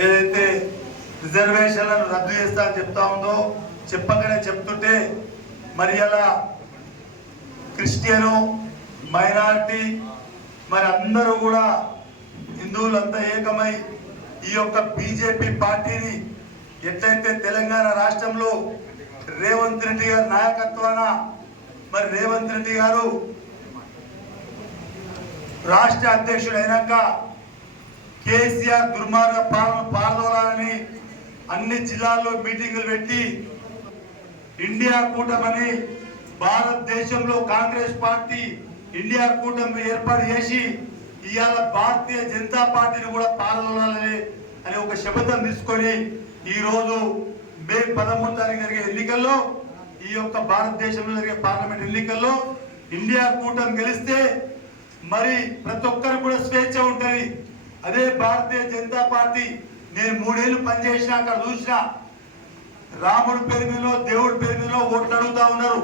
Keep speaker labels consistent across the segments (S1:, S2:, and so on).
S1: ఏదైతే రిజర్వేషన్లను రద్దు చేస్తా అని చెప్తా ఉందో చెప్పకనే చెప్తుంటే మరి అలా క్రిస్టియను మైనారిటీ మరి అందరూ కూడా హిందువులంతా ఏకమై ఈ యొక్క బీజేపీ పార్టీని ఎట్లయితే తెలంగాణ రాష్ట్రంలో రేవంత్ రెడ్డి గారి నాయకత్వాన మరి రేవంత్ రెడ్డి గారు రాష్ట్ర అధ్యక్షుడు అయినాక కేసీఆర్ దుర్మార్గ పాలన పాల్గొనాలని అన్ని జిల్లాల్లో మీటింగులు పెట్టి ఇండియా కూటమని భారతదేశంలో కాంగ్రెస్ పార్టీ ఇండియా కూటమి ఏర్పాటు చేసి ఇవాళ భారతీయ జనతా పార్టీని కూడా పాల్గొనాలని అనే ఒక శపథం తీసుకొని ఈ రోజు మే పదమూడు తారీఖు జరిగే ఎన్నికల్లో ఈ యొక్క భారతదేశంలో జరిగే పార్లమెంట్ ఎన్నికల్లో ఇండియా కూటమి గెలిస్తే మరి ప్రతి ఒక్కరు కూడా స్వేచ్ఛ ఉంటుంది. అదే భారతీయ జనతా పార్టీ నేను మూడేళ్ళు పనిచేసిన అక్కడ చూసినా రాముడి పేరు దేవుడు దేవుడి పేరు ఓట్లు అడుగుతా ఉన్నారు.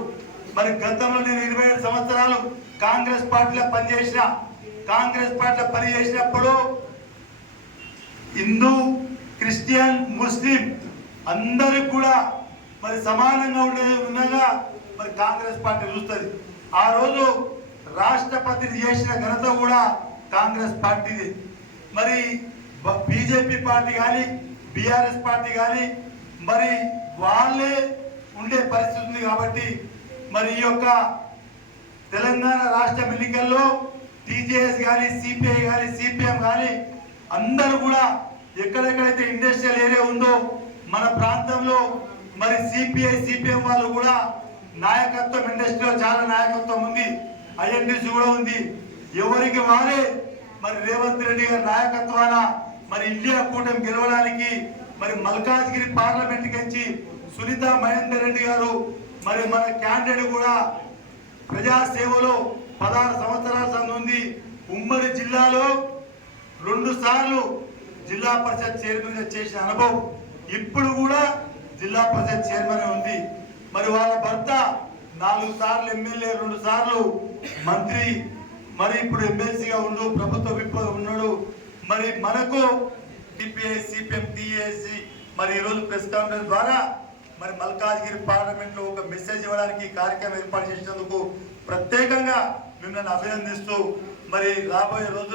S1: మరి గతంలో నేను ఇరవై ఏడు సంవత్సరాలు కాంగ్రెస్ పార్టీలో పనిచేసిన కాంగ్రెస్ పార్టీలో పనిచేసినప్పుడు హిందూ క్రిస్టియన్ ముస్లిం అందరూ కూడా మరి సమానంగా ఉండే ఉండగా మరి కాంగ్రెస్ పార్టీ చూస్తుంది. ఆ రోజు రాష్ట్రపతిని చేసిన ఘనత కూడా కాంగ్రెస్ పార్టీది. మరి బీజేపీ పార్టీ కానీ బీఆర్ఎస్ పార్టీ కానీ మరి వాళ్ళే ఉండే పరిస్థితి ఉంది కాబట్టి మరి ఈ యొక్క తెలంగాణ రాష్ట్ర ఎన్నికల్లో టీజేఎస్ కానీ సిపిఐ కానీ సిపిఎం కానీ అందరూ కూడా ఎక్కడెక్కడైతే ఇండస్ట్రియల్ ఏరియా ఉందో మన ప్రాంతంలో మరి సిపిఐ సిపిఎం వాళ్ళు కూడా నాయకత్వం ఇండస్ట్రీలో చాలా నాయకత్వం ఉంది. ఐఎన్టీసీ కూడా ఉంది. ఎవరికి వారే మరి రేవంత్ రెడ్డి గారి నాయకత్వాన మరి ఇండియా కూటమి గెలవడానికి మరి మల్కాజ్గిరి పార్లమెంట్ కంచి సునీత మహేందర్ రెడ్డి గారు మరి మన క్యాండిడేట్ కూడా ప్రజాసేవలో పదహారు సంవత్సరాల సందుంది ఉంది. ఉమ్మడి జిల్లాలో రెండు సార్లు జిల్లా పరిషత్ చైర్మన్ చేసిన అనుభవం ఇప్పుడు కూడా జిల్లా పరిషత్ చైర్మన్ ఉంది. మరి వాళ్ళ భర్త నాలుగు సార్లు ఎమ్మెల్యే రెండు సార్లు మంత్రి మరి ఇప్పుడు ఎమ్మెల్సీగా ఉండు ప్రభుత్వ విప్ ఉన్నాడు. మరి మనకు సిపిఐ సిపిఎం టిఏసి మరి ఈరోజు ప్రెస్ కాన్ఫరెన్స్ ద్వారా మరి మల్కాజ్గిరి పార్లమెంట్లో ఒక మెసేజ్ ఇవ్వడానికి కార్యక్రమం ఏర్పాటు చేసినందుకు ప్రత్యేకంగా మిమ్మల్ని అభినందిస్తూ మరి రాబోయే రోజు